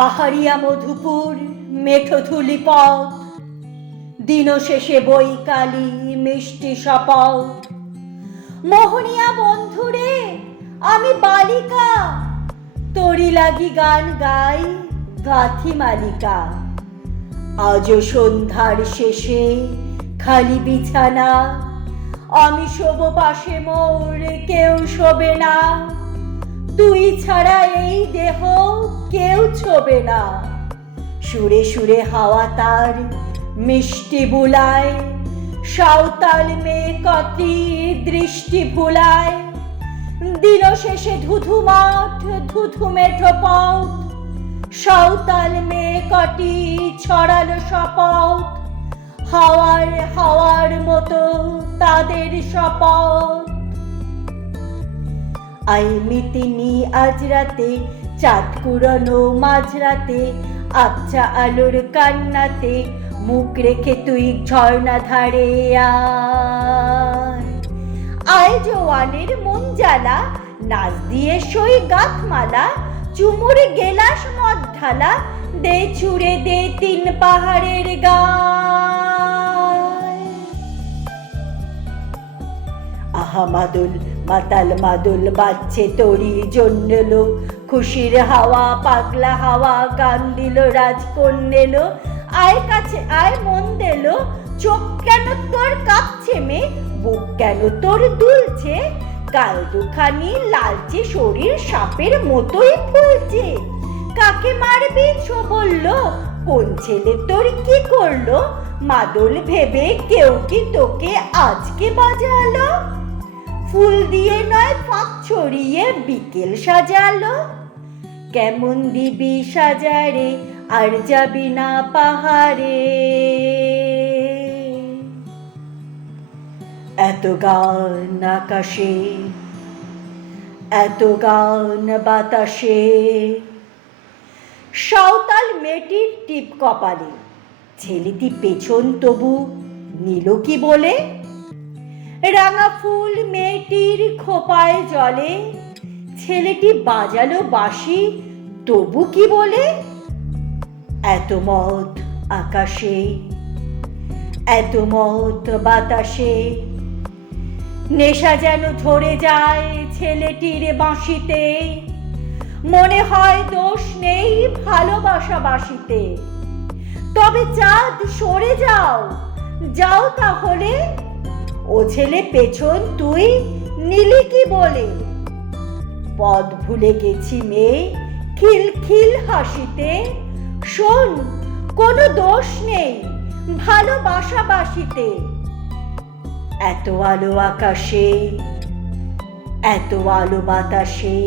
পাহাড়িয়া মধুপুর মেঠোথুলি পথ। দিন শেষে বৈকালি মিষ্টি শপথ। মোহনিয়া বন্ধুরে, আমি বালিকা। তোরি লাগি গান গাই গাথি মালিকা। আজও সন্ধ্যার শেষে খালি বিছানা। আমি শোবো পাশে মোর, কেউ শোবে না। তুই ছাড়া কেউ ছোবে না। সুরে সুরে হাওয়া তার মিষ্টি বুলায়, সাঁওতাল মেয়ে কতি দৃষ্টি ভুলায়। দিন শেষে ধুধু মাঠ, ধুধু মেঠো পথ, সাঁওতাল মেয়ে কটি ছড়ালো শপথ। হাওয়ার হাওয়ার মতো তাদের শপথ। আই মিতিনি, আজ রাতে চাঁদ মাঝরাতে আলোর কান্নাতে, মুখ রেখে তুই ঝর্ণা ধারে আয়। জওয়ানের মন জ্বালা, নাচ দিয়ে সই গাথমালা, চুমুর গেলাস মদ ঢালা, দে ছুড়ে দে তিন পাহাড়ের গায়। আহা মাদুল, মাতাল মাদুল বাজছে তরি জন্যলো খুশির হাওয়া, পাগলা হাওয়া, গান দিল রাজকন্যেল। আয় কাছে, আয় মন দিল। চোখ কেন তোর কাঁপছে মে? বুক কেন তোর দুলছে? গাল দুখানি লালচে শরীর সাপের মতোই ফুলছে। কাকে মারবি ছো বলল? কোন ছেলে তোর কি করল? মাদল ভেবে কেউ কি তোকে আজকে বাজালো? ফুল দিয়ে নয় ফাঁক ছড়িয়ে বিকেল সাজালো। কেমন দিবি সাজারে? আর যাবি না পাহাড়ে। এত গান আকাশে, এত গান বাতাসে। সাঁওতাল মেয়েটির টিপ কপালে, ছেলেটি পেছন তবু নিল কি বলে? রাঙা ফুল মেয়েটির খোপায় জলে ছেলেটি বাজালো বাঁশি, তবু কি বলে? এত মত আকাশে, এত মত বাতাসে। নেশা যেন ধরে যায় ছেলেটির বাঁশিতে, মনে হয় দোষ নেই ভালোবাসা বাসিতে তবে চাঁদ সরে যাও যাও তাহলে। ও ছেলে পেছন তুই নিলি কি বলে? পদ ভুলে গেছি মেয়ে। খিল খিল হাসিতে, শোন, কোনো দোষ নেই ভালোবাসা বাসিতে। এত আলো আকাশে, এত আলো বাতাসে